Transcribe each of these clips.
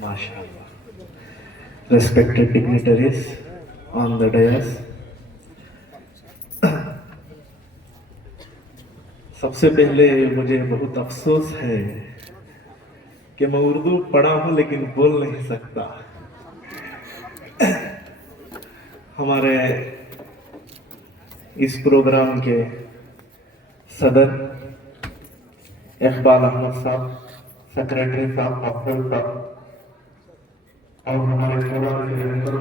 MashaAllah. Respected dignitaries on the dais. सबसे पहले मुझे बहुत अफसोस है कि मैं उर्दू पढ़ा हूं लेकिन बोल नहीं सकता। हमारे इस प्रोग्राम के सदर इकबाल अहमद साहब, सेक्रेटरी साहब, अफजल साहब और हमारे प्रोग्राम के मेंबर,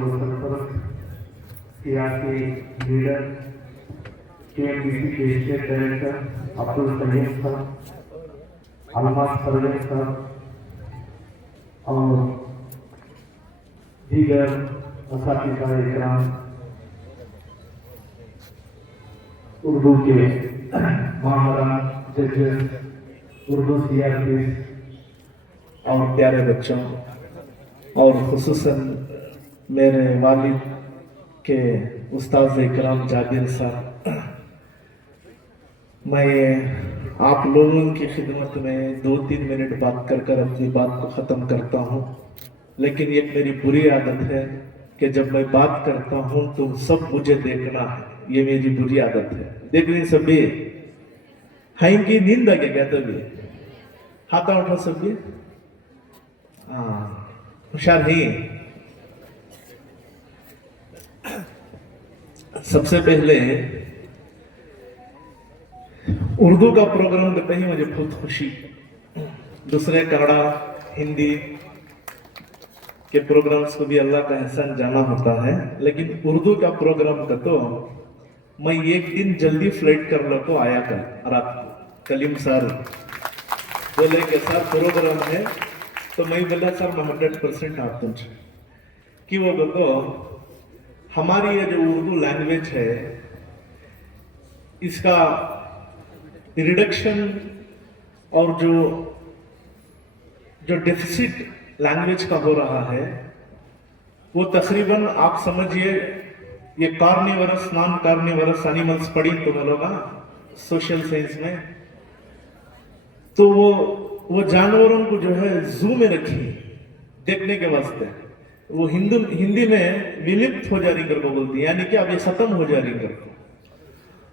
सियासी लीडर, केएमडीसी के स्टेट डायरेक्टर अब्दुल सलीम साहब, अलमास परवेज साहब और दीगर असातिज़ा इकराम, उर्दू के माहरान, जजेस, उर्दू सीआरपीएस और प्यारे बच्चों और खुसूसन मेरे वालिद के उस्ताद इकराम जाबिर साहब, मैं आप लोगों की खिदमत में 2-3 मिनट बात कर अपनी बात को ख़त्म करता हूँ। लेकिन एक मेरी बुरी आदत है कि जब मैं बात करता हूँ तो सब मुझे देखना है, ये मेरी बुरी आदत है। देख रहे सभी हैं कि नींद आ गया तभी हाथ उठा सभी, होशियार ही। सबसे पहले उर्दू का प्रोग्राम करते ही मुझे बहुत खुशी, दूसरे कन्नड़ा, हिंदी के प्रोग्राम्स को भी अल्लाह का एहसान जाना होता है, लेकिन उर्दू का प्रोग्राम का तो मैं एक दिन जल्दी फ्लाइट कर लो को आया कल रात को। कलीम सर बोले कि सर प्रोग्राम है, तो मैं बोला सर मैं 100% आप तुमसे कि वो तो हमारी ये जो उर्दू लैंग्वेज है इसका रिडक्शन और जो डेफिसिट लैंग्वेज का हो रहा है वो तकरीबन आप समझिए ये कार्निवरस नॉन कार्निवरस एनिमल्स पढ़ी तुम लोग सोशल साइंस में, तो वो जानवरों को जो है जू में रखी देखने के वास्ते, वो हिंदी में विलुप्त हो जा रही कर को बोलती है, यानी कि अब ये खत्म हो जा रही कर को।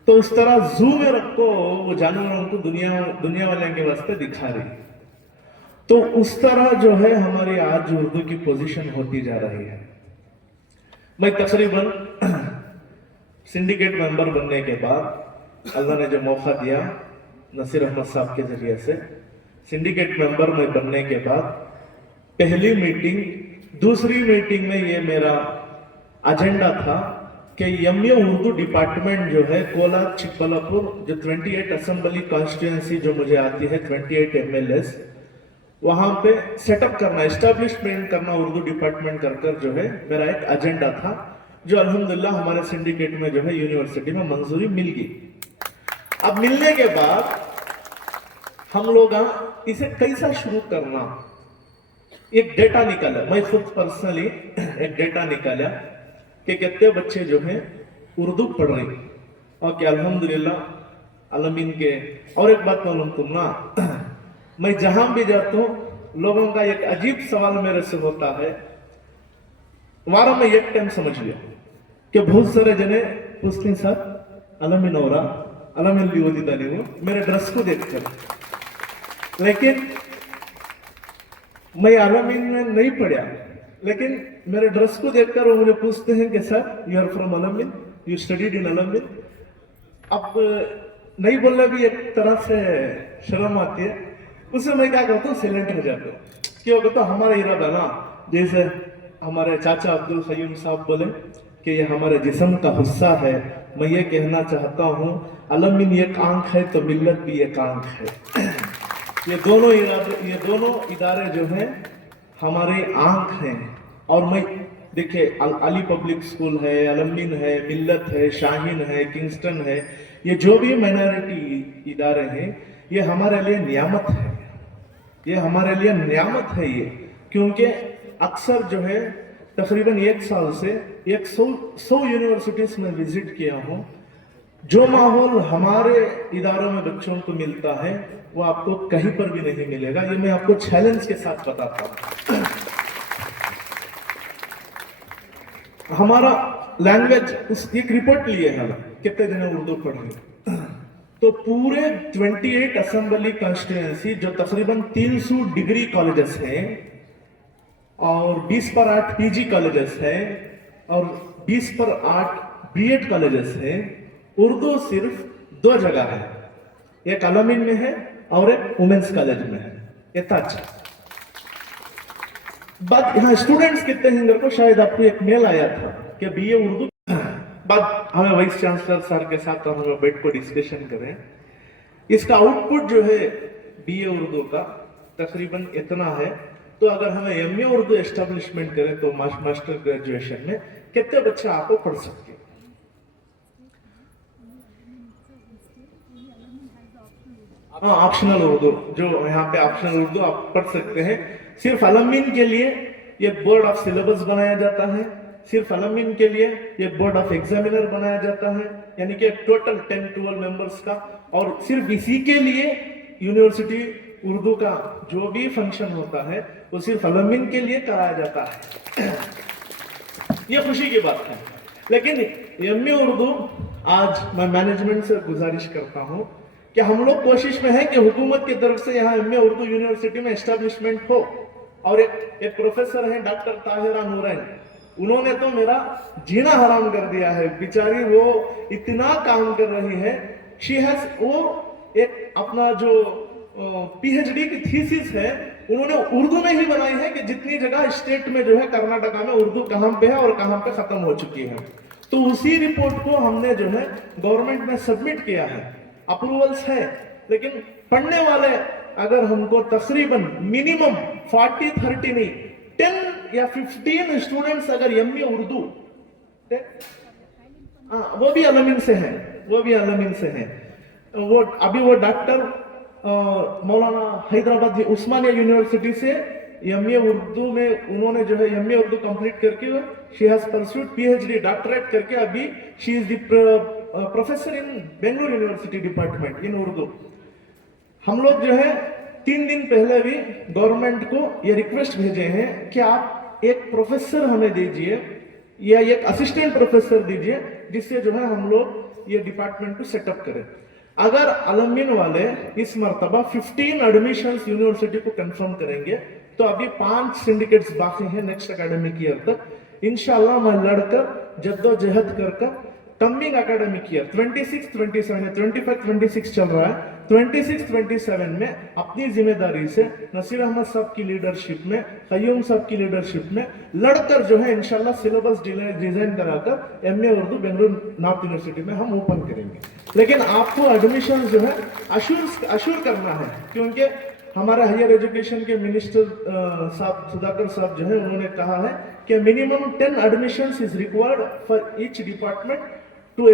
तो उस तरह जू में रखो वो जानवरों को दुनिया वाले के वास्ते दिखा रही। तो उस तरह जो है हमारी आज उर्दू की पोजीशन होती जा रही है। मैं तकरीबन सिंडिकेट मेंबर बनने के बाद अल्लाह ने जो मौका दिया नसीर अहमद साहब के जरिए से, सिंडिकेट मेंबर में बनने के बाद पहली मीटिंग, दूसरी मीटिंग में ये मेरा एजेंडा था कि एमए उर्दू डिपार्टमेंट जो है कोलार चिकबल्लापुर जो 28 असेंबली कॉन्स्टिट्यूएंसी जो मुझे आती है 28 एमएलएस, वहां पे सेटअप करना, एस्टेब्लिशमेंट करना उर्दू डिपार्टमेंट कर जो है मेरा एक एजेंडा था, जो अल्हम्दुलिल्लाह हमारे सिंडिकेट में जो है यूनिवर्सिटी में मंजूरी मिल गई। अब मिलने के बाद हम लोग इसे कैसा शुरू करना, एक डेटा निकाला, मैं खुद पर्सनली एक डेटा निकाला कि कितने बच्चे जो हैं उर्दू पढ़ रहे और कि अल्हम्दुलिल्लाह अलमीन के। और एक बात मालूम तुम ना, मैं जहां भी जाता हूं लोगों का एक अजीब सवाल मेरे से होता है, वारा में एक टाइम समझ लिया कि बहुत सारे जने पूछते हैं सर अलमीन हो रहा अलमीन भी होती था नहीं वो मेरे ड्रेस को देखकर, लेकिन मैं अलमीन में नहीं पढ़ा, लेकिन मेरे ड्रेस को देखकर वो मुझे पूछते हैं कि sir you are from Al-Ameen, you studied in Al-Ameen. अब नहीं बोलना भी एक तरह से शर्म आती है, उससे मैं क्या करता हूँ साइलेंट हो जाता हूँ। क्यों कहता हूँ हमारा इरादा ना, जैसे हमारे चाचा अब्दुल क़य्यूम साहब बोले कि ये हमारे जिस्म का हिस्सा है, मैं ये कहना चाहता हूँ अलमीन एक आंख है तो मिल्लत भी एक आंख है। ये दोनों इदारे जो हैं हमारे आंख हैं। और मैं देखिए अली पब्लिक स्कूल है, अलमीन है, मिल्लत है, शाहीन है, किंगस्टन है, ये जो भी माइनॉरिटी इदारे हैं ये हमारे लिए नियामत है, ये हमारे लिए नियामत है ये, क्योंकि अक्सर जो है तकरीबन एक साल से 100 यूनिवर्सिटीज में विजिट किया हूँ, जो माहौल हमारे इदारों में बच्चों को मिलता है वो आपको कहीं पर भी नहीं मिलेगा, ये मैं आपको चैलेंज के साथ बताता हूं। हमारा लैंग्वेज, एक रिपोर्ट लिए है कितने दिन उर्दू पढ़ी, तो पूरे 28 असेंबली कॉन्स्टिट्यूएंसी जो तकरीबन 300 डिग्री कॉलेजेस हैं और 20 पर 8 पीजी कॉलेजेस हैं और 20 पर 8 बीएड कॉलेजेस हैं, उर्दू सिर्फ 2 जगह है, एक अलामीन में है और एक वुमेन्स कॉलेज में है। इतना अच्छा बात, यहाँ स्टूडेंट्स कितने हैं घर को, शायद आपको एक मेल आया था कि बीए उर्दू, बात हमें वाइस चांसलर सर के साथ और हमें बैठ को डिस्कशन करें। इसका आउटपुट जो है बीए उर्दू का तकरीबन इतना है, तो अगर हमें एमए उर्दू एस्टेब्लिशमेंट करें तो मास्टर ग्रेजुएशन में कितने बच्चे आपको पढ़ सकते हैं। हाँ, ऑप्शनल उर्दू, जो यहाँ पे ऑप्शनल उर्दू आप पढ़ सकते हैं। सिर्फ अलमीन के लिए एक बोर्ड ऑफ सिलेबस बनाया जाता है, सिर्फ अलमीन के लिए एक बोर्ड ऑफ एग्जामिनर बनाया जाता है, यानी कि टोटल 10-12 मेंबर्स का, और सिर्फ इसी के लिए यूनिवर्सिटी उर्दू का जो भी फंक्शन होता है वो सिर्फ अलमीन के लिए कराया जाता है। ये खुशी की बात है। लेकिन एमए उर्दू, आज मैं मैनेजमेंट से गुजारिश करता हूं कि हम लोग कोशिश में है कि हुकूमत की तरफ से यहाँ एमए उर्दू यूनिवर्सिटी में एस्टेब्लिशमेंट हो। और एक प्रोफेसर हैं डॉक्टर ताहिरा नूरैन, उन्होंने तो मेरा जीना हराम कर दिया है, बेचारी वो इतना काम कर रही है। शी हैज, वो एक अपना जो पीएचडी की थीसिस है उन्होंने उर्दू में ही बनाई है कि जितनी जगह स्टेट में जो है कर्नाटका में उर्दू कहां पे है और कहां पे खत्म हो चुकी है। तो उसी रिपोर्ट को हमने जो है गवर्नमेंट में सबमिट किया है, अप्रूवल्स है। लेकिन पढ़ने वाले अगर हमको तकरीबन मिनिमम 40-30 नहीं 10 या 15 स्टूडेंट्स अगर एमए उर्दू, वो भी अलमीन से है, वो भी अलमीन से है। वो अभी वो डॉक्टर मौलाना हैदराबाद उस्मानिया यूनिवर्सिटी से एमए उर्दू में उन्होंने जो है एमए उर्दू कंप्लीट करके she has pursued PhD doctorate करके अभी she is the professor in Bengaluru university department in Urdu. हम लोग जो है 3 दिन पहले भी गवर्नमेंट को ये रिक्वेस्ट भेजे हैं कि आप एक प्रोफेसर हमें दीजिए या एक असिस्टेंट प्रोफेसर दीजिए, जिससे जो है हम लोग ये डिपार्टमेंट को सेटअप करें। अगर अलमीन वाले इस मर्तबा 15 एडमिशंस यूनिवर्सिटी को कंफर्म करेंगे तो अभी 5 सिंडिकेट्स बाकी हैं नेक्स्ट एकेडमिक ईयर तक। इंशाल्लाह मैं लड़कर जद्दोजहद कर कमिंग एकेडमिक ईयर 26-27 25-26 चल रहा है, 26-27 में अपनी जिम्मेदारी से नसीर अहमद साहब की लीडरशिप में, कयूम साहब की लीडरशिप में लड़कर जो है इंशाल्लाह सिलेबस डिजाइन कराकर MA Urdu Bengaluru north university में हम ओपन करेंगे। लेकिन आपको एडमिशन जो है अश्योर करना है, क्योंकि हमारे हायर एजुकेशन के मिनिस्टर साहब सुधाकर साहब जो है उन्होंने कहा है कि minimum 10 admissions is required for each department to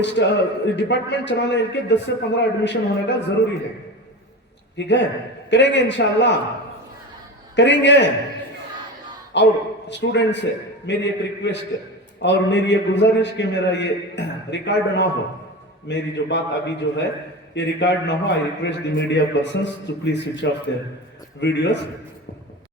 department चलाने के 10 से 15 एडमिशन होने का जरूरी है। ठीक है, करेंगे इंशाल्लाह, करेंगे। और स्टूडेंट से मेरी एक रिक्वेस्ट है और मेरी एक गुजारिश कि मेरा ये रिकॉर्ड ना हो, मेरी जो बात अभी जो है ये रिकॉर्ड ना हो। I request the media persons to please switch off their videos.